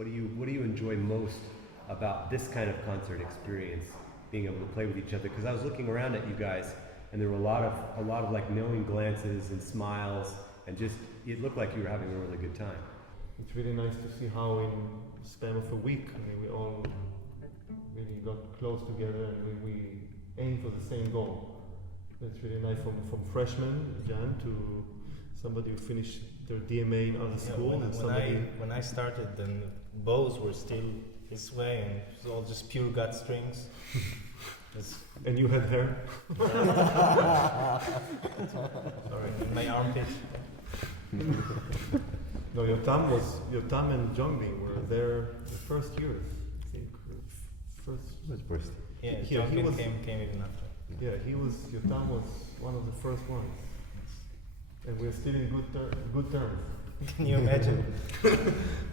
what do you enjoy most about this kind of concert experience, being able to play with each other? Because I was looking around at you guys, and there were a lot of like knowing glances and smiles, and just it looked like you were having a really good time. It's really nice to see how in the span of a week, I mean, we all really got close together and we aimed for the same goal. It's really nice from freshman, Jan, to somebody who finished their DMA in other school. When I started, then bows were still this way, and it was all just pure gut strings. And you had hair? Sorry, in my armpit. No, your Tam and Jongbin were there the first years, I think. First. Yeah, Jongbin came even after. Yeah, your Tam was one of the first ones. And we're still in good terms. Can you imagine?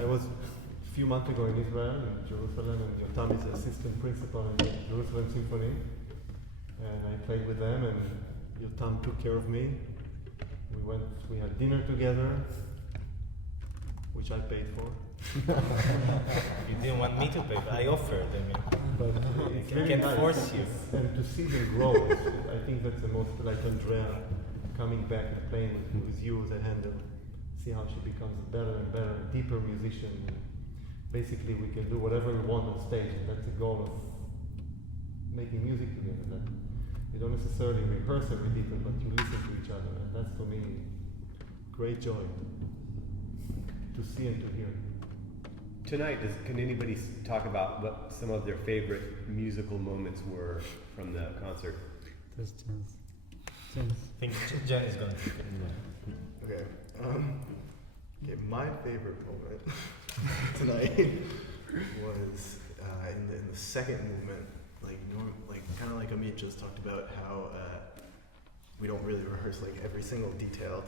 I was a few months ago in Israel, in Jerusalem, and Yotam is the assistant principal in the Jerusalem Symphony. And I played with them, and Yotam took care of me. We had dinner together, which I paid for. You didn't want me to pay, but I offered. I mean, but I can't force you. And to see them grow, I think that's the most, like Andrea coming back and playing with you as a handle. See how she becomes a better and better, deeper musician. Basically, we can do whatever we want on stage, and that's the goal of making music together. That you don't necessarily rehearse every detail, but you listen to each other, and that's for me great joy to see and to hear. Tonight, can anybody talk about what some of their favorite musical moments were from the concert? There's chance. I think Jen is going to take it. Okay. My favorite moment tonight was in the second movement. Kind of like Amit just talked about how we don't really rehearse like every single detail.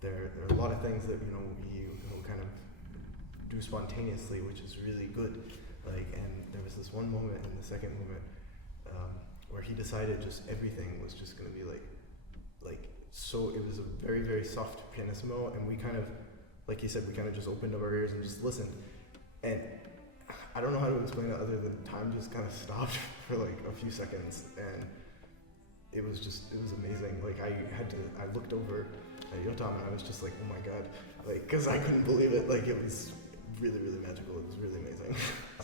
There are a lot of things that we kind of do spontaneously, which is really good. And there was this one moment in the second movement where he decided just everything was just going to be so. It was a very, very soft pianissimo, and we kind of, like you said, we kind of just opened up our ears and just listened. And I don't know how to explain it other than time just kind of stopped for like a few seconds, and it was amazing. I looked over at Yotam and I was just like, oh my god, because I couldn't believe it. It was really, really magical. It was really amazing.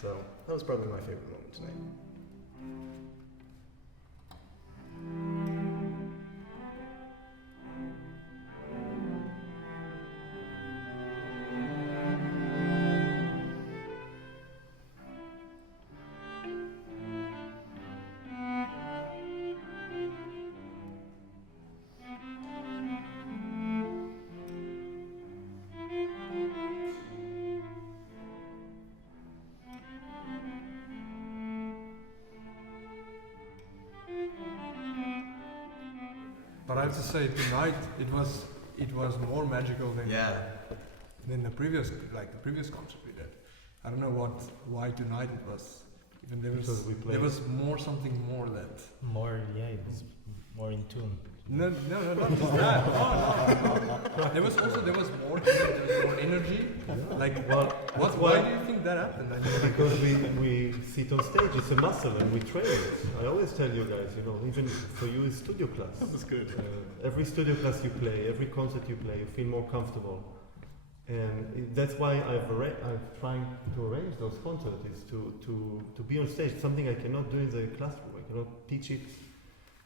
So that was probably my favorite moment tonight. But I have to say, tonight it was more magical than the previous concert we did. I don't know why tonight it was. Even there was something more that It was more in tune. No, not just that. No. There was more energy. Why do you think that happened? Because we sit on stage, it's a muscle and we train it. I always tell you guys, even for you it's studio class. That's good. Every studio class you play, every concert you play, you feel more comfortable. And that's why I'm trying to arrange those concerts, is to be on stage, something I cannot do in the classroom. I cannot teach it.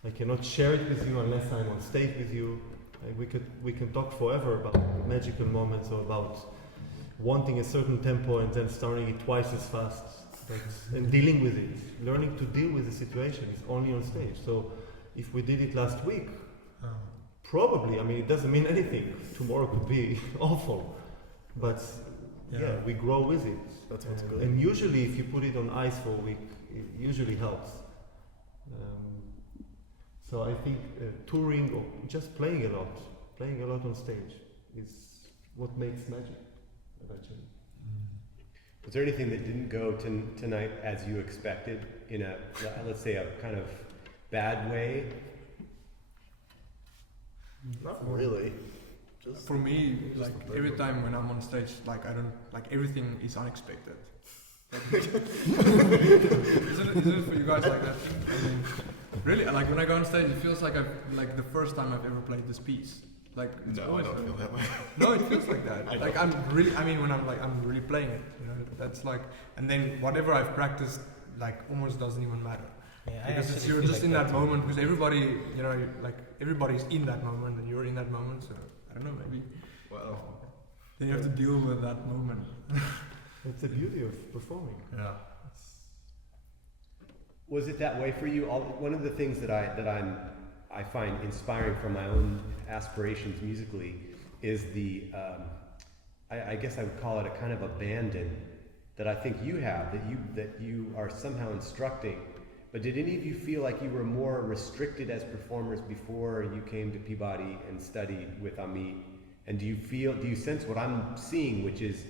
I cannot share it with you unless I'm on stage with you. We can talk forever about magical moments or about wanting a certain tempo and then starting it twice as fast, and dealing with it. Learning to deal with the situation is only on stage. So if we did it last week, probably, it doesn't mean anything. Tomorrow could be awful. But we grow with it. That's what's good. And usually if you put it on ice for a week, it usually helps. So I think touring or just playing a lot on stage is what makes magic, eventually. Was there anything that didn't go tonight as you expected in a, let's say, a kind of bad way? Not really. Just For me, just like the third every one. time when I'm on stage, like I don't like everything is unexpected. isn't it for you guys like that? I mean, really, like when I go on stage, it feels like like the first time I've ever played this piece. Like it's No, I always- don't feel that way. No, it feels like that. I Like know. I'm really, I mean, when I'm really playing it, you know, that's like, and then whatever I've practiced, like almost doesn't even matter. Yeah, Because it's, actually you're feel just like in that too. moment, because everybody, you know, like everybody's in that moment, and you're in that moment, so I don't know, maybe Well, then you have to deal with that moment. It's the beauty of performing. Yeah. Was it that way for you? One of the things that I find inspiring from my own aspirations musically is the I guess I would call it a kind of abandon that I think you have, that you are somehow instructing. But did any of you feel like you were more restricted as performers before you came to Peabody and studied with Amit? And do you sense what I'm seeing, which is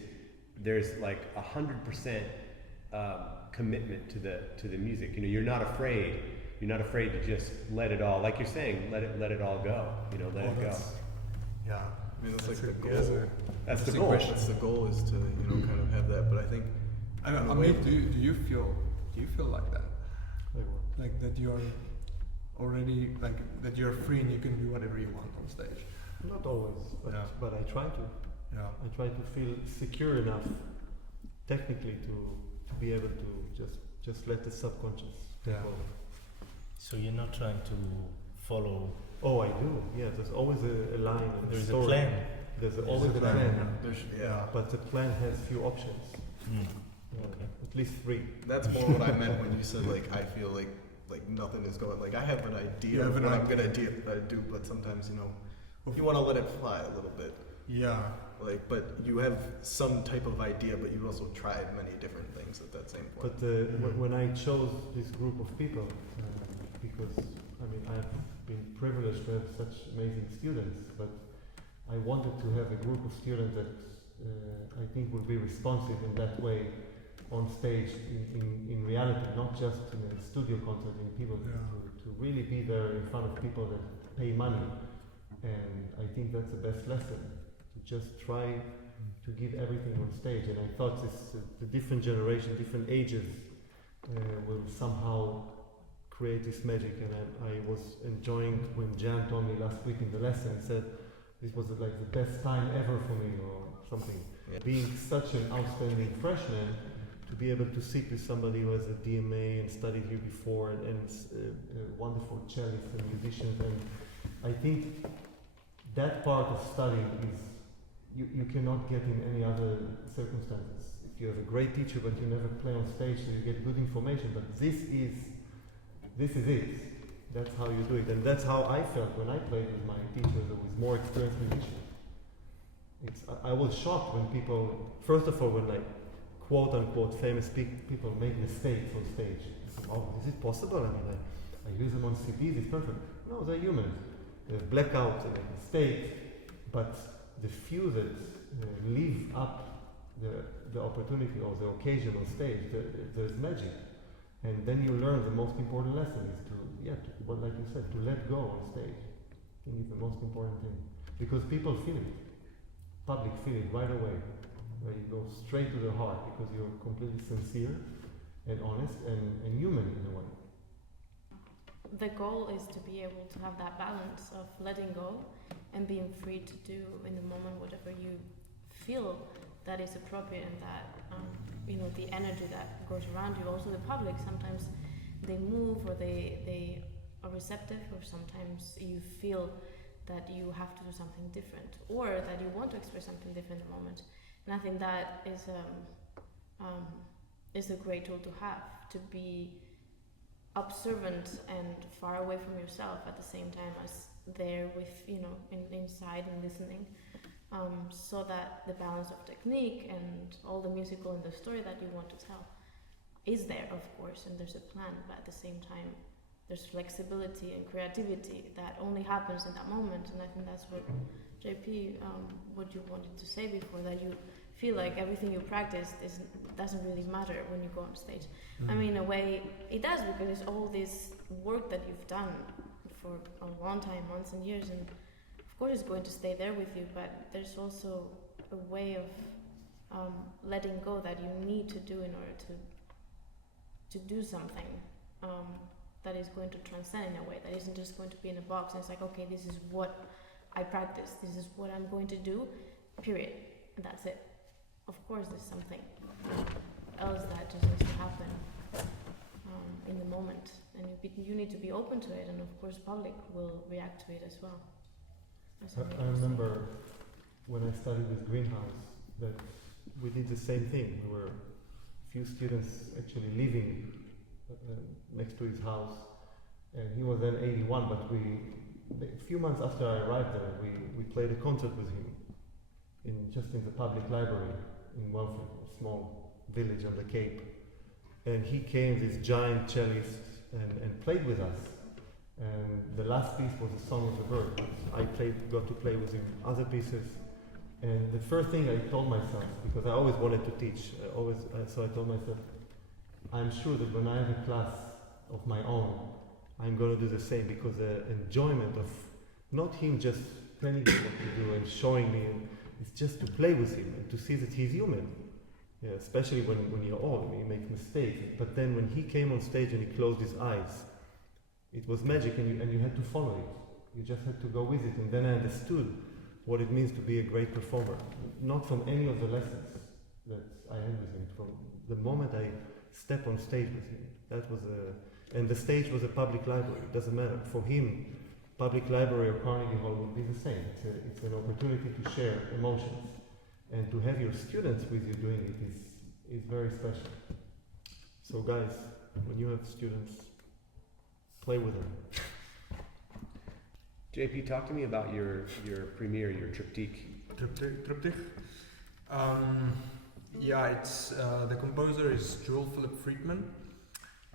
there's like 100% commitment to the music? You know, you're not afraid to just let it all, like you're saying, let it all go. You know, let it go. Yeah. I mean, that's That's like a- the yeah, goal. That's the a goal. question. That's the goal, is to kind of have that. But I think I mean, in a way- Amit, do you feel like that? Like what? Like that you're already, like that you're free and you can do whatever you want on stage? Not always, Yeah. but I try to. Yeah. I try to feel secure enough technically to be able to just let the subconscious take Yeah. over. So you're not trying to follow. Oh, I do. Yeah, there's always a line and There's a story. plan. There's There's always a a plan, plan. yeah. there's, yeah, But the plan has few options. Okay. At least 3. that's more what I meant when you said like I feel like nothing is going. Like I have an idea You of have an what I'm idea. gonna do, but sometimes you want to let it fly a little bit. Yeah. Like, but you have some type of idea, but you also tried many different things at that same point. But when I chose this group of people, because I mean I've been privileged to have such amazing students, but I wanted to have a group of students that I think will be responsive in that way on stage in reality, not just in a studio concert in people, Yeah. to really be there in front of people that pay money. And I think that's the best lesson, to just try to give everything on stage. And I thought the different generation, different ages will somehow create this magic. And I was enjoying when Jan told me last week in the lesson, he said this was like the best time ever for me or something. Yeah. Being such an outstanding freshman, to be able to sit with somebody who has a DMA and studied here before, and wonderful cellists and musicians, and I think that part of studying is you cannot get in any other circumstances. If you have a great teacher but you never play on stage, so you get good information, but this is it. That's how you do it, and that's how I felt when I played with my teacher that was more experienced musician. I was shocked when people, first of all, when like quote unquote famous people make mistakes on stage. Oh, is it possible? I mean, I use them on CDs, it's perfect. No, they're human. They have blackouts, they make mistakes, but the few that live up the opportunity or the occasion on stage, there's magic. And then you learn the most important lesson is like you said, to let go on stage. I think it's the most important thing. Because people feel it. Public feel it right away. Where you go straight to the heart because you're completely sincere and honest and human in a way. The goal is to be able to have that balance of letting go and being free to do in the moment whatever you feel that is appropriate, and that the energy that goes around you. Also the public, sometimes they move or they are receptive, or sometimes you feel that you have to do something different or that you want to express something different in the moment. And I think that is a great tool to have, to be observant and far away from yourself at the same time as there with inside and listening, so that the balance of technique and all the musical and the story that you want to tell is there, of course, and there's a plan, but at the same time there's flexibility and creativity that only happens in that moment. And I think that's what JP, what you wanted to say before, that you feel like everything you practiced doesn't really matter when you go on stage. I mean, in a way, it does, because it's all this work that you've done for a long time, months and years, and of course it's going to stay there with you, but there's also a way of letting go that you need to do in order to do something that is going to transcend in a way that isn't just going to be in a box and it's like, okay, this is what I practice, this is what I'm going to do, period, and that's it. Of course there's something else that just needs to happen in the moment, and you need to be open to it, and of course public will react to it as well. I remember when I studied with Greenhouse that we did the same thing. We were a few students actually living next to his house, and he was then 81, but a few months after I arrived there, we played a concert with him just in the public library in Welford, a small village on the Cape. And he came, this giant cellist, and played with us. And the last piece was the Song of the Bird. I got to play with him other pieces. And the first thing I told myself, because I always wanted to teach, so I told myself, I'm sure that when I have a class of my own, I'm going to do the same, because the enjoyment of not him just telling me what to do and showing me, it's just to play with him and to see that he's human. Yeah, especially when you're old, you make mistakes. But then when he came on stage and he closed his eyes, it was magic, and you had to follow it. You just had to go with it. And then I understood what it means to be a great performer. Not from any of the lessons that I had with him. From the moment I stepped on stage with him, and the stage was a public library. It doesn't matter. For him, public library or Carnegie Hall would be the same. It's an opportunity to share emotions. And to have your students with you doing it is very special. So guys, when you have students, play with them. JP, talk to me about your premiere, your triptych. Triptych. It's the composer is Joel Philip Friedman.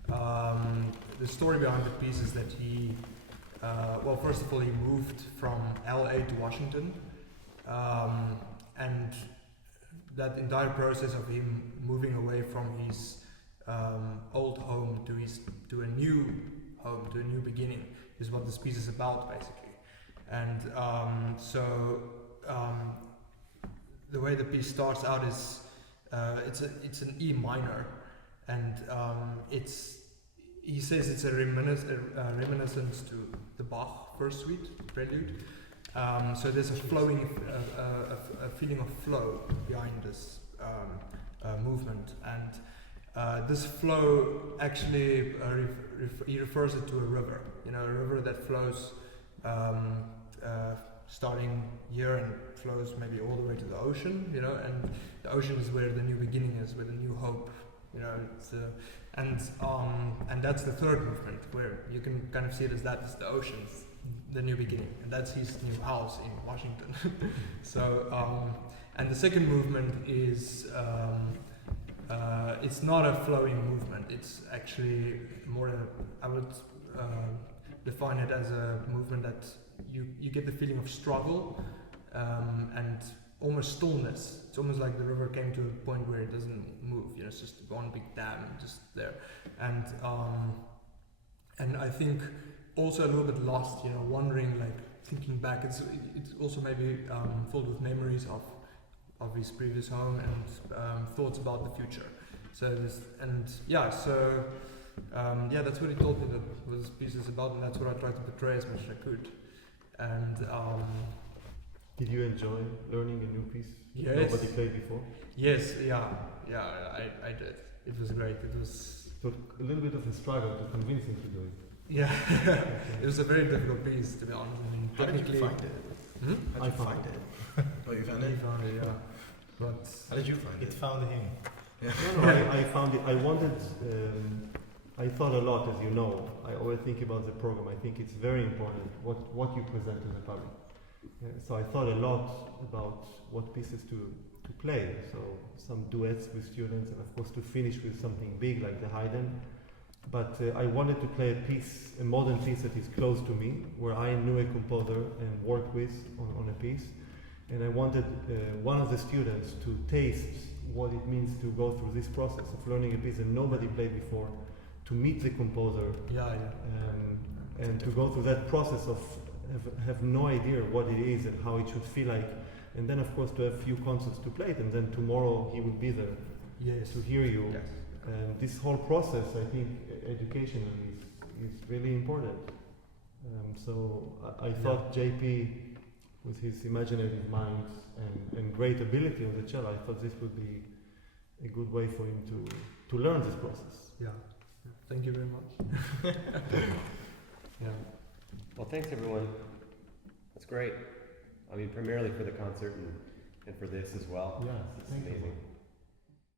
The story behind the piece is that he, first of all, he moved from LA to Washington. And that entire process of him moving away from his old home to a new home, to a new beginning, is what this piece is about, basically. And the way the piece starts out is it's an E minor, and he says it's a reminiscence to the Bach First Suite Prelude. So there's a feeling of flow behind this movement, and this flow actually he refers it to a river. A river that flows starting here and flows maybe all the way to the ocean. And the ocean is where the new beginning is, where the new hope. And that's the third movement, where you can kind of see it as that is the oceans. The new beginning, and that's his new house in Washington. And the second movement is it's not a flowing movement. It's actually more I would define it as a movement that you get the feeling of struggle and almost stillness. It's almost like the river came to a point where it doesn't move. It's just one big dam, just there. And I think also a little bit lost, wondering, like thinking back. It's also maybe filled with memories of his previous home and thoughts about the future. That's what he told me that what this piece is about, and that's what I tried to portray as much as I could. And did you enjoy learning a new piece? Yes. Nobody played before. Yes, I did. It was great. It was a little bit of a struggle to convince him to do it. Yeah, it was a very difficult piece, to be honest. I mean, how did you find it? How did you find it? Oh, you found it? He found it, yeah. But how did you find it? It found him. Yeah. No, I found it. I wanted. I thought a lot, as you know. I always think about the program. I think it's very important what you present to the public. So I thought a lot about what pieces to play. So some duets with students, and of course to finish with something big like the Haydn. But I wanted to play a modern piece that is close to me, where I knew a composer and worked with on a piece. And I wanted one of the students to taste what it means to go through this process of learning a piece that nobody played before, to meet the composer, and to go through that process of have no idea what it is and how it should feel like. And then, of course, to have few concerts to play it, and then tomorrow he will be there Yes. to hear you. Yes. And this whole process, I think, educationally is really important. So I thought JP, with his imaginative mind and great ability on the cello, I thought this would be a good way for him to learn this process. Yeah. Thank you very much. Yeah. Well, thanks everyone. That's great. I mean, primarily for the concert and for this as well. Yeah, It's thank you. amazing.